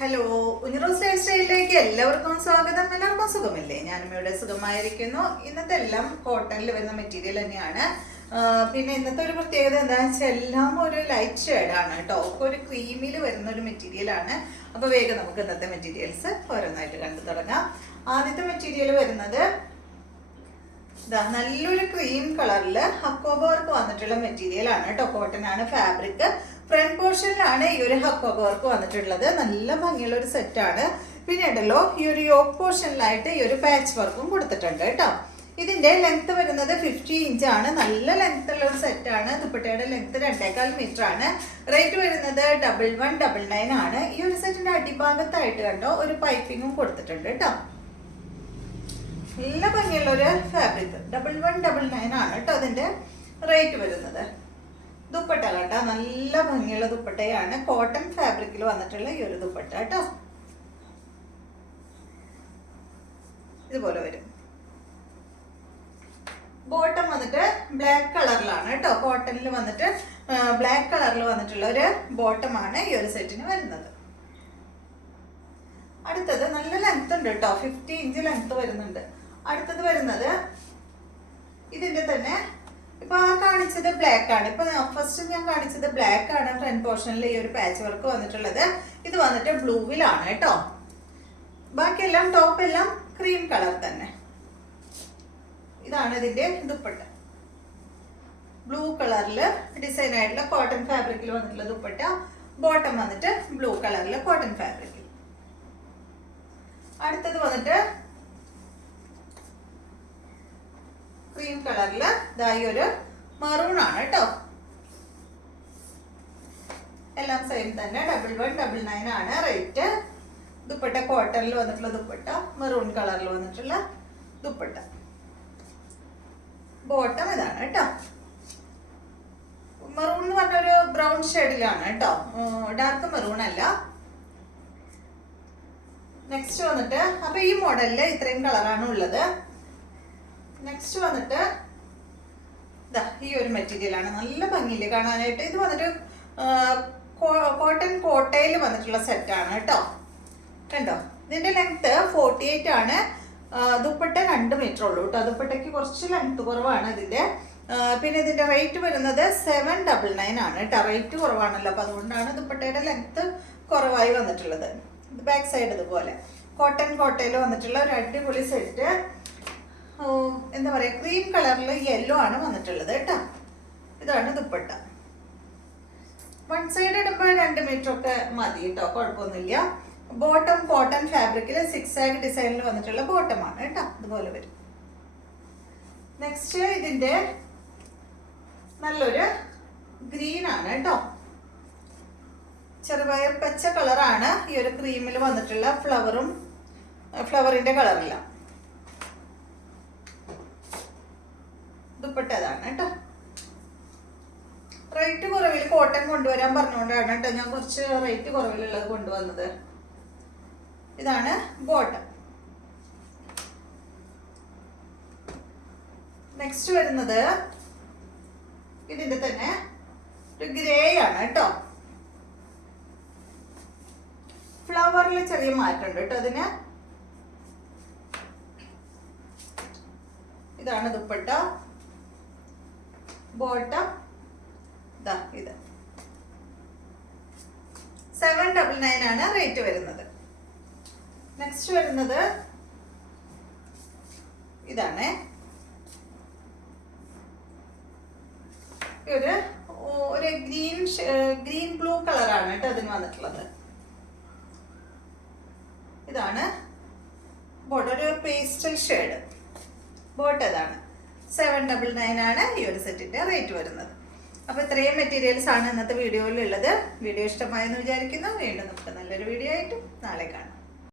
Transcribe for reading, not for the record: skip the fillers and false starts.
Hello, ഉഞ്ഞിറോസ് life സ്റ്റൈലിലേക്ക് എല്ലാവർക്കും സ്വാഗതം. എല്ലാവർക്കും സുഖമില്ലേ? ഞാനും ഇവിടെ സുഖമായിരിക്കുന്നു. ഇന്നത്തെ എല്ലാം കോട്ടണിൽ വരുന്ന മെറ്റീരിയൽ തന്നെയാണ്. പിന്നെ ഇന്നത്തെ ഒരു പ്രത്യേകത എന്താണെന്ന് വെച്ചാൽ എല്ലാം ഒരു ലൈറ്റ് ഷെയ്ഡാണ് കേട്ടോ. ഒരു ക്രീമിൽ വരുന്ന ഒരു മെറ്റീരിയലാണ്. അപ്പോൾ വേഗം നമുക്ക് ഇന്നത്തെ മെറ്റീരിയൽസ് ഓരോന്നായിട്ട് കണ്ടു തുടങ്ങാം. ആദ്യത്തെ മെറ്റീരിയൽ വരുന്നത് നല്ലൊരു ക്രീം കളറിൽ ഹക്കോബ വർക്ക് വന്നിട്ടുള്ള മെറ്റീരിയൽ ആണ് കേട്ടോ. കോട്ടൺ ആണ് ഫാബ്രിക്. ഫ്രണ്ട് പോർഷനിലാണ് ഈ ഒരു ഹക്കോബ വർക്ക് വന്നിട്ടുള്ളത്. നല്ല ഭംഗിയുള്ള ഒരു സെറ്റാണ്. പിന്നെ ഉണ്ടല്ലോ ഈ ഒരു യോക്ക് പോർഷനിലായിട്ട് ഈ ഒരു പാച്ച് വർക്കും കൊടുത്തിട്ടുണ്ട് കേട്ടോ. ഇതിന്റെ ലെങ്ത് വരുന്നത് 50 ഇഞ്ചാണ്. നല്ല ലെങ്ത് ഉള്ള ഒരു സെറ്റാണ്. ദുപ്പട്ടയുടെ ലെങ്ത് 2.25 മീറ്റർ ആണ്. റേറ്റ് വരുന്നത് 1199 ആണ്. ഈ ഒരു സെറ്റിന്റെ അടിഭാഗത്തായിട്ട് കണ്ടോ ഒരു പൈപ്പിങ്ങും കൊടുത്തിട്ടുണ്ട് കേട്ടോ. നല്ല ഭംഗിയുള്ള ഒരു ഫാബ്രിക് 1199 ആണ് കേട്ടോ അതിന്റെ റേറ്റ് വരുന്നത്. ദുപ്പട്ട കേട്ടോ, നല്ല ഭംഗിയുള്ള ദുപ്പട്ടയാണ്. കോട്ടൺ ഫാബ്രിക്കിൽ വന്നിട്ടുള്ള ഈ ഒരു ദുപ്പട്ട കേട്ടോ. ഇതുപോലെ വരും. ബോട്ടം വന്നിട്ട് ബ്ലാക്ക് കളറിലാണ് കേട്ടോ. കോട്ടണിൽ വന്നിട്ട് ബ്ലാക്ക് കളറിൽ വന്നിട്ടുള്ള ഒരു ബോട്ടമാണ് ഈ ഒരു സെറ്റിന് വരുന്നത്. അടുത്തത് നല്ല ലെങ്ത് ഉണ്ട് കേട്ടോ, 50 ഇഞ്ച് ലെങ്ത് വരുന്നുണ്ട്. അടുത്തത് വരുന്നത് ഇതിന്റെ തന്നെ ഇപ്പൊ കാണിച്ചത് ബ്ലാക്ക് ആണ്. ഇപ്പൊ ഫസ്റ്റ് ഞാൻ കാണിച്ചത് ബ്ലാക്ക് ആണ്. ഫ്രണ്ട് പോർഷനിൽ ഈ ഒരു പാച്ച് വർക്ക് വന്നിട്ടുള്ളത്. ഇത് വന്നിട്ട് ബ്ലൂവിലാണ് കേട്ടോ. ബാക്കിയെല്ലാം ടോപ്പ് എല്ലാം ക്രീം കളർ തന്നെ. ഇതാണ് ഇതിന്റെ ദുപ്പട്ട. ബ്ലൂ കളറിൽ ഡിസൈൻ ആയിട്ടുള്ള കോട്ടൺ ഫാബ്രിക്കിൽ വന്നിട്ടുള്ള ദുപ്പട്ട. ബോട്ടം വന്നിട്ട് ബ്ലൂ കളറിൽ കോട്ടൺ ഫാബ്രിക്കിൽ. അടുത്തത് വന്നിട്ട് ക്രീം കളറിൽ ഇതായി ഒരു മറൂൺ ആണ് കേട്ടോ. എല്ലാം സെയിം തന്നെ 1199 ആണ് റേറ്റ്. ദുപ്പട്ട കോട്ടണിൽ വന്നിട്ടുള്ള ദുപ്പട്ട, മെറൂൺ കളറിൽ വന്നിട്ടുള്ള ദുപ്പട്ട. ബോട്ടം ഇതാണ് കേട്ടോ. മെറൂൺ എന്ന് പറഞ്ഞൊരു ബ്രൗൺ ഷെയ്ഡിലാണ് കേട്ടോ, ഡാർക്ക് മെറൂൺ അല്ല. നെക്സ്റ്റ് വന്നിട്ട് അപ്പൊ ഈ മോഡലില് ഇത്രയും കളറാണ് ഉള്ളത്. നെക്സ്റ്റ് വന്നിട്ട് ഈ ഒരു മെറ്റീരിയൽ ആണ്. നല്ല ഭംഗിയില് കാണാനായിട്ട്. ഇത് വന്നിട്ട് കോട്ടൺ കോട്ടയിൽ വന്നിട്ടുള്ള സെറ്റാണ് കേട്ടോ. കണ്ടോ, ഇതിന്റെ ലെങ്ത് 48 ആണ്. ദുപ്പട്ട 2 മീറ്റർ ഉള്ളൂ കേട്ടോ. ദുപ്പട്ടയ്ക്ക് കുറച്ച് ലെങ്ത് കുറവാണ് ഇതിന്റെ. പിന്നെ ഇതിന്റെ റേറ്റ് വരുന്നത് 799 ആണ് കേട്ടോ. റേറ്റ് കുറവാണല്ലോ, അപ്പൊ അതുകൊണ്ടാണ് ദുപ്പട്ടയുടെ ലെങ്ത് കുറവായി വന്നിട്ടുള്ളത്. ബാക്ക് സൈഡ് ഇതുപോലെ കോട്ടൺ കോട്ടയിൽ വന്നിട്ടുള്ള ഒരു അടിപൊളി സെറ്റ്. എന്താ പറയാ, ക്രീം കളറിൽ യെല്ലോ ആണ് വന്നിട്ടുള്ളത് കേട്ടോ. ഇതാണ് ദുപ്പട്ട. വൺ സൈഡ് ഇടുമ്പോൾ 2 മീറ്റർ ഒക്കെ മതി കേട്ടോ, കുഴപ്പമൊന്നുമില്ല. ബോട്ടം കോട്ടൺ ഫാബ്രിക്കിൽ 6 ആഗ് ഡിസൈനിൽ വന്നിട്ടുള്ള ബോട്ടമാണ് കേട്ടോ. ഇതുപോലെ വരും. നെക്സ്റ്റ് ഇതിന്റെ നല്ലൊരു ഗ്രീൻ ആണ് കേട്ടോ. ചെറുപയർ പച്ച കളറാണ് ഈ ഒരു ക്രീമിൽ വന്നിട്ടുള്ള ഫ്ലവറിന്റെ കളറില്ല. ദുപ്പട്ട ഇതാണ് കേട്ടോ. റേറ്റ് കുറവിൽ കോട്ടൺ കൊണ്ടുവരാൻ പറഞ്ഞുകൊണ്ടാണ് കേട്ടോ ഞാൻ കുറച്ച് റേറ്റ് കുറവിലുള്ളത് കൊണ്ടുവന്നത്. ഇതാണ് ബോട്ടം. നെക്സ്റ്റ് വരുന്നത് ഇതിന്റെ തന്നെ ഒരു ഗ്രേ ആണ് കേട്ടോ. ഫ്ലവറിൽ ചെറിയ മാറ്റമുണ്ട് കേട്ടോ അതിന്. ഇതാണ് ദുപ്പട്ട. ബോട്ടം ഇത് 799 ആണ് റേറ്റ് വരുന്നത്. നെക്സ്റ്റ് വരുന്നത് ഇതാണ്. ഒരു ഗ്രീൻ ബ്ലൂ കളറാണ് കേട്ടോ അതിന് വന്നിട്ടുള്ളത്. ഇതാണ് ബോട്ടം, ഒരു പേസ്റ്റൽ ഷെയ്ഡ്. ബോട്ടം ഇതാണ്. 799 ആണ് ഈ ഒരു സെറ്റിന്റെ റേറ്റ് വരുന്നത്. അപ്പൊ ഇത്രയും മെറ്റീരിയൽസ് ആണ് ഇന്നത്തെ വീഡിയോയിലുള്ളത്. വീഡിയോ ഇഷ്ടമായെന്ന് വിചാരിക്കുന്നു. വീണ്ടും നമുക്ക് നല്ലൊരു വീഡിയോ ആയിട്ട് നാളെ കാണാം.